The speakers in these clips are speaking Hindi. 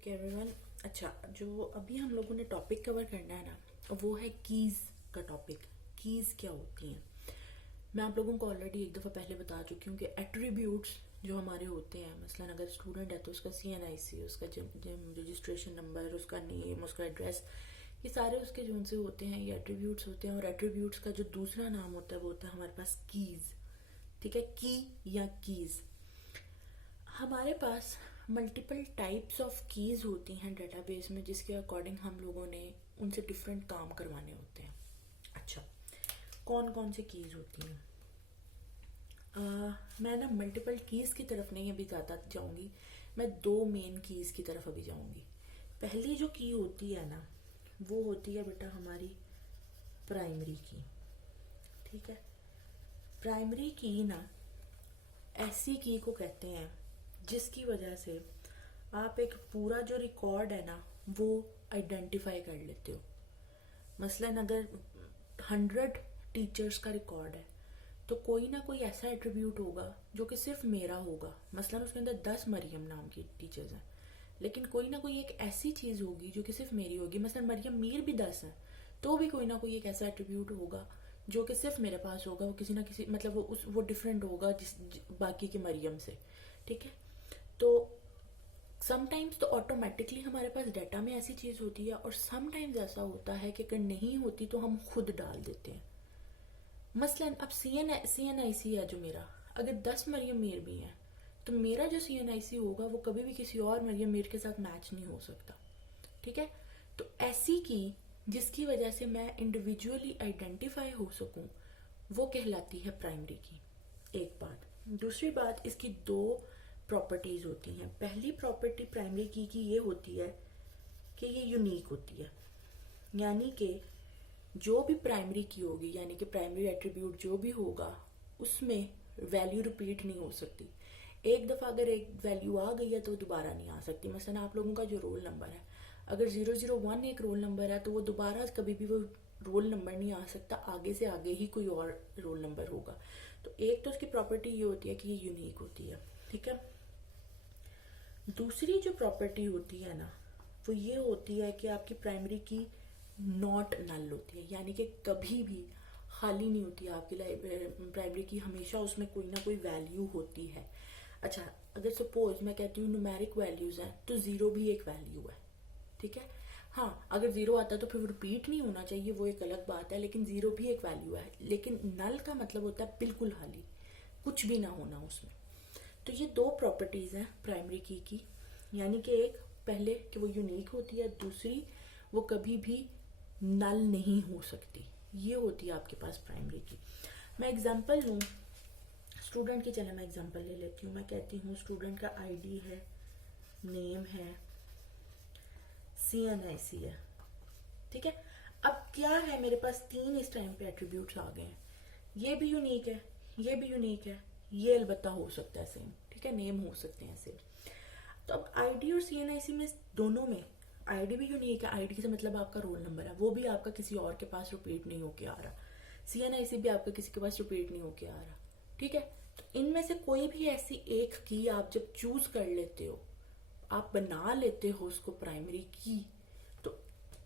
Okay everyone. अच्छा, जो अभी हम लोगों ने टॉपिक कवर करना है ना, वो है कीज़ का टॉपिक। कीज़ क्या होती हैं? मैं आप लोगों को ऑलरेडी एक दफ़ा पहले बता चुकी हूँ कि एट्रीब्यूट्स जो हमारे होते हैं, मसलन अगर स्टूडेंट है तो उसका CNIC, उसका जिम रजिस्ट्रेशन नंबर, उसका नेम, उसका एड्रेस, ये सारे उसके जो उनसे होते हैं, ये एट्रीब्यूट्स होते हैं। और एट्रीब्यूट्स का जो दूसरा नाम होता है वो होता है हमारे पास कीज़। ठीक है, की या कीज़। हमारे पास मल्टीपल टाइप्स ऑफ कीज़ होती हैं डेटाबेस में, जिसके अकॉर्डिंग हम लोगों ने उनसे डिफरेंट काम करवाने होते हैं। अच्छा, कौन कौन सी कीज़ होती हैं? मैं ना मल्टीपल कीज़ की तरफ नहीं अभी ज़्यादा जाऊंगी, मैं दो मेन कीज़ की तरफ अभी जाऊंगी। पहली जो की होती है ना, वो होती है बेटा हमारी प्राइमरी की। ठीक है, प्राइमरी की ना ऐसी की को कहते हैं जिसकी वजह से आप एक पूरा जो रिकॉर्ड है ना वो आइडेंटिफाई कर लेते हो। मसलन अगर 100 टीचर्स का रिकॉर्ड है तो कोई ना कोई ऐसा एट्रीब्यूट होगा जो कि सिर्फ मेरा होगा। मसलन उसके अंदर 10 मरियम नाम की टीचर्स हैं, लेकिन कोई ना कोई एक ऐसी चीज़ होगी जो कि सिर्फ मेरी होगी। मसलन मरियम मीर भी 10 है तो भी कोई ना कोई एक ऐसा एट्रीब्यूट होगा जो कि सिर्फ मेरे पास होगा। वो किसी ना किसी मतलब वो डिफरेंट होगा बाकी की मरियम से। ठीक है, तो समटाइम्स तो ऑटोमेटिकली हमारे पास डाटा में ऐसी चीज़ होती है, और समटाइम्स ऐसा होता है कि अगर नहीं होती तो हम खुद डाल देते हैं। मसलन अब CNIC है जो मेरा, अगर 10 मरियम मीर भी हैं तो मेरा जो CNIC होगा वो कभी भी किसी और मरियम मीर के साथ मैच नहीं हो सकता। ठीक है, तो ऐसी की जिसकी वजह से मैं इंडिविजुअली आइडेंटिफाई हो सकूं वो कहलाती है प्राइमरी की। एक बात। दूसरी बात, इसकी दो प्रॉपर्टीज होती हैं। पहली प्रॉपर्टी प्राइमरी की ये होती है कि ये यूनिक होती है, यानी कि जो भी प्राइमरी की होगी, यानी कि प्राइमरी एट्रीब्यूट जो भी होगा उसमें वैल्यू रिपीट नहीं हो सकती। एक दफ़ा अगर एक वैल्यू आ गई है तो दोबारा नहीं आ सकती। मसलन आप लोगों का जो रोल नंबर है, अगर 001 एक रोल नंबर है तो वो दोबारा कभी भी वो रोल नंबर नहीं आ सकता, आगे से आगे ही कोई और रोल नंबर होगा। तो एक तो उसकी प्रॉपर्टी ये होती है कि ये यूनिक होती है। ठीक है, दूसरी जो प्रॉपर्टी होती है ना वो ये होती है कि आपकी प्राइमरी की नॉट नल होती है, यानी कि कभी भी खाली नहीं होती है आपकी प्राइमरी की, हमेशा उसमें कोई ना कोई वैल्यू होती है। अच्छा, अगर सपोज मैं कहती हूँ न्यूमेरिक वैल्यूज हैं तो जीरो भी एक वैल्यू है। ठीक है, हाँ अगर जीरो आता है तो फिर रिपीट नहीं होना चाहिए, वो एक अलग बात है, लेकिन जीरो भी एक वैल्यू है। लेकिन नल का मतलब होता है बिल्कुल खाली, कुछ भी ना होना उसमें। तो ये दो प्रॉपर्टीज हैं प्राइमरी की, यानी कि एक पहले कि वो यूनिक होती है, दूसरी वो कभी भी नल नहीं हो सकती। ये होती है आपके पास प्राइमरी की। मैं एग्जांपल लूँ स्टूडेंट की, चले मैं एग्जांपल ले लेती हूँ। मैं कहती हूँ स्टूडेंट का ID है, नेम है, CNIC है। ठीक है, अब क्या है, मेरे पास तीन इस टाइम पे एट्रीब्यूट्स आ गए हैं। ये भी यूनिक है, ये भी यूनिक है, ये अलबत्ता हो सकता है सेम। ठीक है, नेम हो सकते हैं सेम। तो अब ID और CNIC में दोनों में ID भी यूनिक है। ID से मतलब आपका रोल नंबर है, वो भी आपका किसी और के पास रिपीट नहीं होके आ रहा। CNIC भी आपका किसी के पास रिपीट नहीं होके आ रहा। ठीक है, तो इनमें से कोई भी ऐसी एक की आप जब चूज कर लेते हो, आप बना लेते हो उसको प्राइमरी की, तो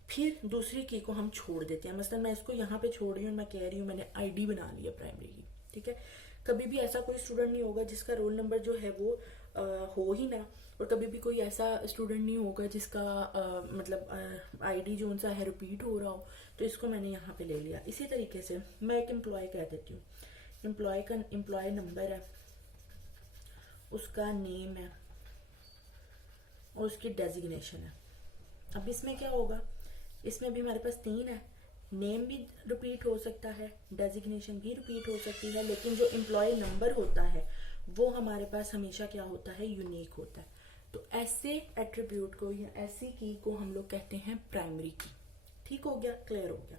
फिर दूसरी की को हम छोड़ देते हैं। मतलब मैं इसको यहाँ पे छोड़ रही हूँ, मैं कह रही हूँ मैंने ID बना लिया प्राइमरी की। ठीक है, कभी भी ऐसा कोई स्टूडेंट नहीं होगा जिसका रोल नंबर जो है वो हो ही ना, और कभी भी कोई ऐसा स्टूडेंट नहीं होगा जिसका मतलब ID जो उनसा है रिपीट हो रहा हो। तो इसको मैंने यहाँ पे ले लिया। इसी तरीके से मैं एक एम्प्लॉय कह देती हूँ, एम्प्लॉय का एम्प्लॉय नंबर है, उसका नेम है और उसकी डेजिग्नेशन है। अब इसमें क्या होगा, इसमें भी हमारे पास तीन है, नेम भी रिपीट हो सकता है, डेजिग्नेशन भी रिपीट हो सकती है, लेकिन जो एम्प्लॉय नंबर होता है वो हमारे पास हमेशा क्या होता है, यूनिक होता है। तो ऐसे एट्रीब्यूट को या ऐसी की को हम लोग कहते हैं प्राइमरी की। ठीक हो गया, क्लियर हो गया।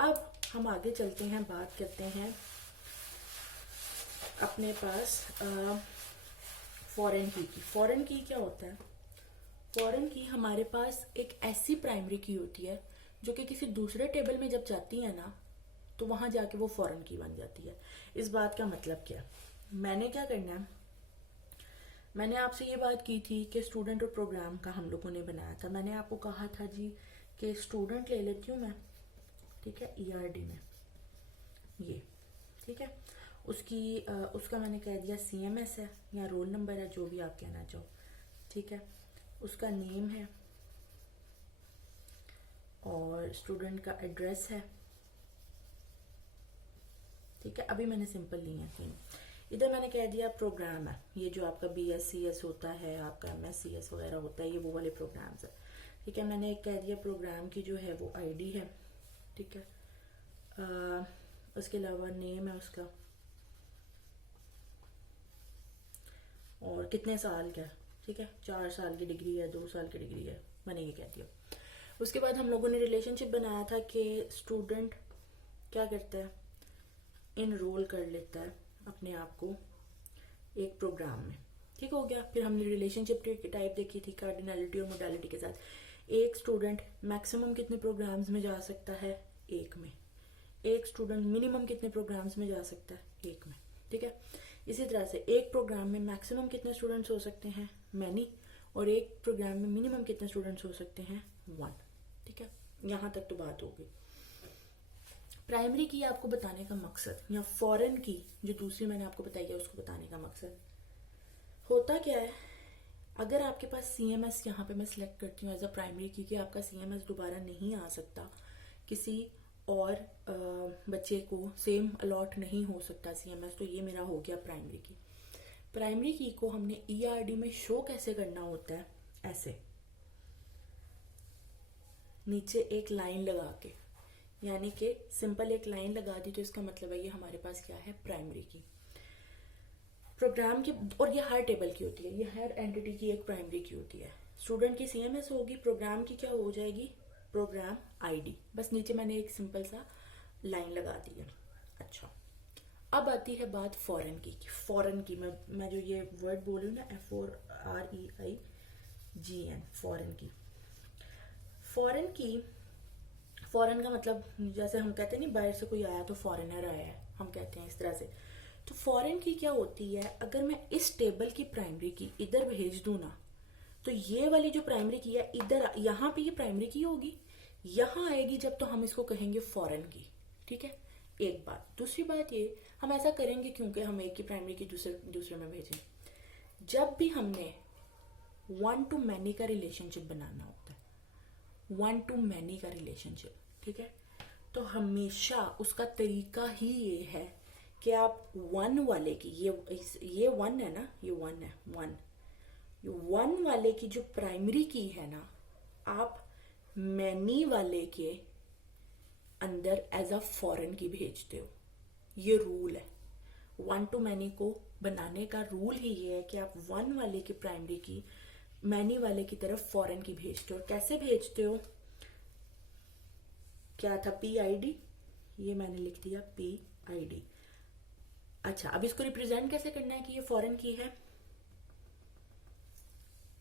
अब हम आगे चलते हैं, बात करते हैं अपने पास फॉरेन की। फॉरेन की क्या होता है? फॉरेन की हमारे पास एक ऐसी प्राइमरी की होती है जो कि किसी दूसरे टेबल में जब जाती है ना तो वहां जाके वो फॉरेन की बन जाती है। इस बात का मतलब क्या है? मैंने क्या करना है, मैंने आपसे ये बात की थी कि स्टूडेंट और प्रोग्राम का हम लोगों ने बनाया था। मैंने आपको कहा था जी कि स्टूडेंट ले लेती हूँ मैं, ठीक है, ERD में ये, ठीक है। उसका मैंने कह दिया CMS है या रोल नंबर है, जो भी आप कहना चाहो, ठीक है। उसका नेम है और स्टूडेंट का एड्रेस है, ठीक है। अभी मैंने सिंपल ली है 3। इधर मैंने कह दिया प्रोग्राम है, ये जो आपका BScs होता है, आपका MScs वगैरह होता है, ये वो वाले प्रोग्राम्स है, ठीक है। मैंने एक कह दिया प्रोग्राम की जो है वो ID है, ठीक है। उसके अलावा नेम है उसका और कितने साल का है, ठीक है। 4 साल की डिग्री है, 2 साल की डिग्री है, मैंने ये कह दिया। उसके बाद हम लोगों ने रिलेशनशिप बनाया था कि स्टूडेंट क्या करता है, इनरोल कर लेता है अपने आप को एक प्रोग्राम में, ठीक हो गया। फिर हमने रिलेशनशिप टाइप देखी थी कार्डिनलिटी और मोडालिटी के साथ। एक स्टूडेंट मैक्सिमम कितने प्रोग्राम्स में जा सकता है, 1 में। एक स्टूडेंट मिनिमम कितने प्रोग्राम्स में जा सकता है, 1 में, ठीक है। इसी तरह से एक प्रोग्राम में मैक्सिमम कितने स्टूडेंट्स हो सकते हैं, मैनी, और एक प्रोग्राम में मिनिमम कितने स्टूडेंट्स हो सकते हैं, 1, ठीक है। यहाँ तक तो बात हो गई। प्राइमरी की आपको बताने का मकसद, या फॉरेन की जो दूसरी मैंने आपको बताई है उसको बताने का मकसद होता क्या है। अगर आपके पास CMS यहाँ पे मैं सिलेक्ट करती हूँ एज अ प्राइमरी की, कि आपका CMS दोबारा नहीं आ सकता, किसी और बच्चे को सेम अलॉट नहीं हो सकता CMS, तो ये मेरा हो गया प्राइमरी की। प्राइमरी की को हमने ERD में शो कैसे करना होता है, ऐसे नीचे एक लाइन लगा के, यानी कि सिंपल एक लाइन लगा दी तो इसका मतलब है ये हमारे पास क्या है, प्राइमरी की। प्रोग्राम की, और ये हर टेबल की होती है, ये हर एंटिटी की एक प्राइमरी की होती है। स्टूडेंट की CMS होगी, प्रोग्राम की क्या हो जाएगी, प्रोग्राम ID। बस नीचे मैंने एक सिंपल सा लाइन लगा दी है। अच्छा, अब आती है बात फॉरेन की। फॉरेन की मैं जो ये वर्ड बोल रही हूँ ना, FOREIGN, फॉरेन की। फॉरेन का मतलब जैसे हम कहते हैं नहीं, बाहर से कोई आया तो फॉरेनर आया है, हम कहते हैं इस तरह से। तो फॉरेन की क्या होती है, अगर मैं इस टेबल की प्राइमरी की इधर भेज दूं ना, तो ये वाली जो प्राइमरी की है इधर, यहाँ पे ये प्राइमरी की होगी, यहाँ आएगी जब तो हम इसको कहेंगे फॉरेन की, ठीक है। एक बात। दूसरी बात ये, हम ऐसा करेंगे क्योंकि हम एक की प्राइमरी की दूसरे में भेजें, जब भी हमने 1 to many का रिलेशनशिप बनाना होता है, 1 to many का रिलेशनशिप, ठीक है, तो हमेशा उसका तरीका ही ये है कि आप 1 वाले की, ये 1 है ना, ये 1 है, 1 वाले की जो प्राइमरी की है ना, आप मैनी वाले के अंदर एज अ फॉरेन की भेजते हो। ये रूल है 1 to many को बनाने का। रूल ही ये है कि आप 1 वाले की प्राइमरी की मैनी वाले की तरफ फॉरेन की भेजते हो। कैसे भेजते हो, क्या था, PID, ये मैंने लिख दिया PID। अच्छा, अब इसको रिप्रेजेंट कैसे करना है कि ये फॉरेन की है,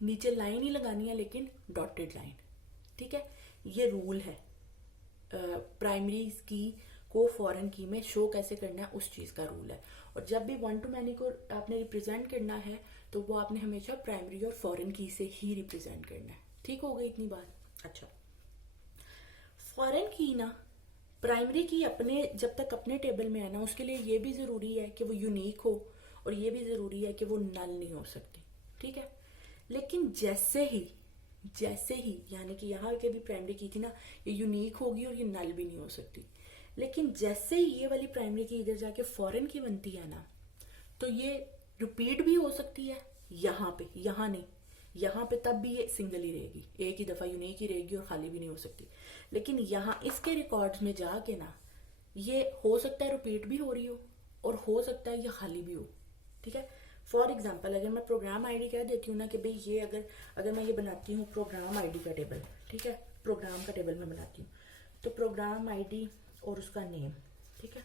नीचे लाइन ही लगानी है लेकिन डॉटेड लाइन, ठीक है। ये रूल है प्राइमरी की को फॉरेन की में शो कैसे करना है, उस चीज का रूल है। और जब भी 1 to many को आपने रिप्रेजेंट करना है तो वो आपने हमेशा प्राइमरी और फॉरेन की से ही रिप्रेजेंट करना है, ठीक हो गई इतनी बात। अच्छा, फॉरेन की ना, प्राइमरी की अपने जब तक अपने टेबल में है ना, उसके लिए ये भी जरूरी है कि वो यूनिक हो, और ये भी जरूरी है कि वो नल नहीं हो सकती, ठीक है। लेकिन जैसे ही यानी कि यहाँ के भी प्राइमरी की थी ना, ये यूनिक होगी और ये नल भी नहीं हो सकती। लेकिन जैसे ही ये वाली प्राइमरी की इधर जाके फॉरेन की बनती है ना, तो ये रिपीट भी हो सकती है यहाँ पे, यहाँ नहीं, यहाँ पे तब भी ये सिंगल ही रहेगी, एक ही दफा यूनिक ही रहेगी और खाली भी नहीं हो सकती। लेकिन यहाँ इसके रिकॉर्ड्स में जाके ना, ये हो सकता है रिपीट भी हो रही हो और हो सकता है ये खाली भी हो, ठीक है। फॉर एग्जाम्पल, अगर मैं प्रोग्राम ID कह देती हूँ ना कि भाई ये अगर मैं ये बनाती हूँ प्रोग्राम ID का टेबल, ठीक है, प्रोग्राम का टेबल मैं बनाती हूँ, तो प्रोग्राम ID और उसका नेम, ठीक है,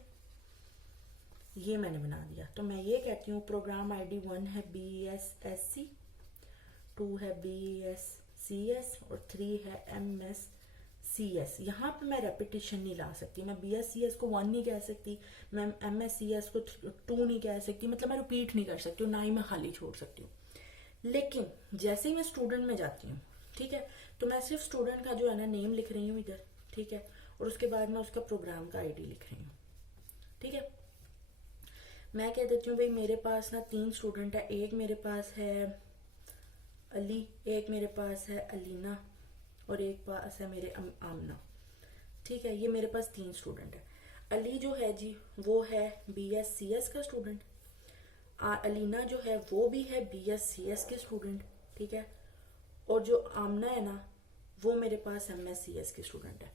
ये मैंने बना दिया। तो मैं ये कहती हूँ प्रोग्राम ID 1 है BSSC, 2 है BSCS और 3 है MSCS। यहाँ पे मैं रेपिटेशन नहीं ला सकती, मैं BSCS को 1 नहीं कह सकती, मैं MSCS को 2 नहीं कह सकती, मतलब मैं रिपीट नहीं कर सकती हूँ, ना ही मैं खाली छोड़ सकती हूँ। लेकिन जैसे ही मैं स्टूडेंट में जाती हूँ, ठीक है, तो मैं सिर्फ स्टूडेंट का जो है ना नेम लिख रही हूँ इधर, ठीक है, और उसके बाद मैं उसका प्रोग्राम का आईडी लिख रही हूँ, ठीक है। मैं कह देती हूँ भाई मेरे पास ना 3 स्टूडेंट है, एक मेरे पास है अली, एक मेरे पास है अलीना, और एक पास है मेरे आमना, ठीक है। ये मेरे पास 3 स्टूडेंट है। अली जो है जी वो है BScs का स्टूडेंट, अलीना जो है वो भी है BScs के स्टूडेंट, ठीक है, और जो आमना है ना वो मेरे पास MScs के स्टूडेंट है।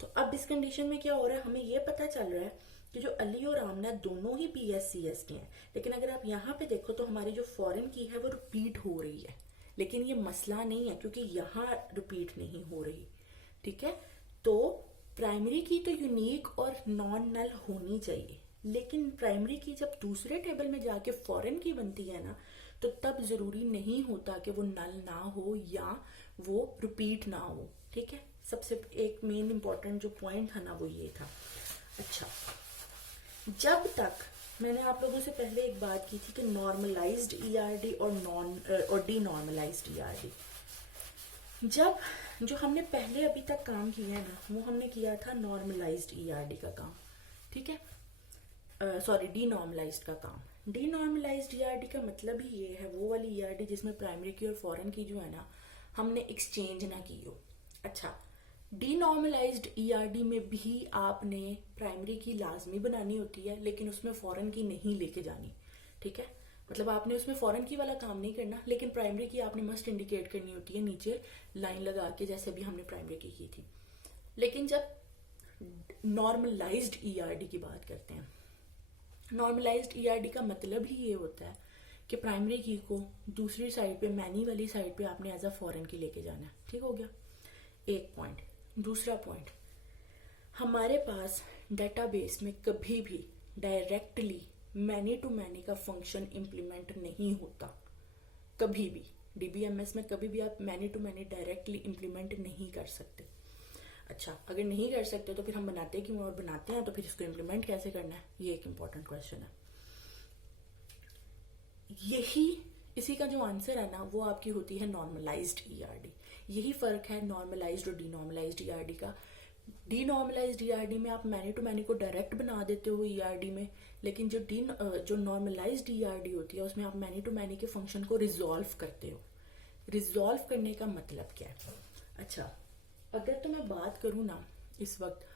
तो अब इस कंडीशन में क्या हो रहा है, हमें ये पता चल रहा है कि जो अली और आमना दोनों ही BScs के हैं, लेकिन अगर आप यहाँ पे देखो तो हमारी जो फॉरेन की है वो रिपीट हो रही है, लेकिन ये मसला नहीं है क्योंकि यहाँ रिपीट नहीं हो रही, ठीक है। तो प्राइमरी की तो यूनिक और नॉन नल होनी चाहिए, लेकिन प्राइमरी की जब दूसरे टेबल में जाके फॉरेन की बनती है ना, तो तब जरूरी नहीं होता कि वो नल ना हो या वो रिपीट ना हो, ठीक है। सबसे एक मेन इंपॉर्टेंट जो पॉइंट था ना वो ये था। अच्छा, जब तक मैंने आप लोगों से पहले एक बात की थी कि नॉर्मलाइज्ड ERD और डी नॉर्मलाइज्ड ERD, जब जो हमने पहले अभी तक काम किया है ना वो हमने किया था नॉर्मलाइज्ड ERD का काम, ठीक है, सॉरी डी नॉर्मलाइज्ड का काम। डी नॉर्मलाइज्ड ERD का मतलब ही ये है, वो वाली ERD जिसमें प्राइमरी की और फॉरेन की जो है ना हमने एक्सचेंज ना की हो। अच्छा, डी नॉर्मलाइज्ड ERD में भी आपने प्राइमरी की लाजमी बनानी होती है, लेकिन उसमें फॉरेन की नहीं लेके जानी, ठीक है। मतलब आपने उसमें फॉरेन की वाला काम नहीं करना, लेकिन प्राइमरी की आपने मस्ट इंडिकेट करनी होती है नीचे लाइन लगा के, जैसे भी हमने प्राइमरी की थी। लेकिन जब नॉर्मलाइज्ड ERD की बात करते हैं, नॉर्मलाइज्ड ERD का मतलब ही ये होता है कि प्राइमरी की को दूसरी साइड पे, मैनी वाली साइड पे आपने एज अ फॉरेन की लेके जाना है, ठीक हो गया एक पॉइंट। दूसरा पॉइंट, हमारे पास डेटाबेस में कभी भी डायरेक्टली मैनी टू मैनी का फंक्शन इंप्लीमेंट नहीं होता, कभी भी DBMS में कभी भी आप many to many directly implement नहीं कर सकते। अच्छा, अगर नहीं कर सकते तो फिर हम बनाते क्यों, और बनाते हैं तो फिर इसको इंप्लीमेंट कैसे करना है, ये एक इंपॉर्टेंट क्वेश्चन है। यही इसी का जो आंसर है ना वो आपकी होती है नॉर्मलाइज्ड ERD। यही फर्क है नॉर्मलाइज्ड और डीनॉर्मलाइज्ड ERD का। डीनॉर्मलाइज्ड ERD में आप मैनी टू मैनी को डायरेक्ट बना देते हो ERD में, लेकिन जो नॉर्मलाइज्ड ERD होती है उसमें आप मैनी टू मैनी के फंक्शन को रिजॉल्व करते हो। रिजॉल्व करने का मतलब क्या है? अच्छा, अगर तो मैं बात करूँ ना इस वक्त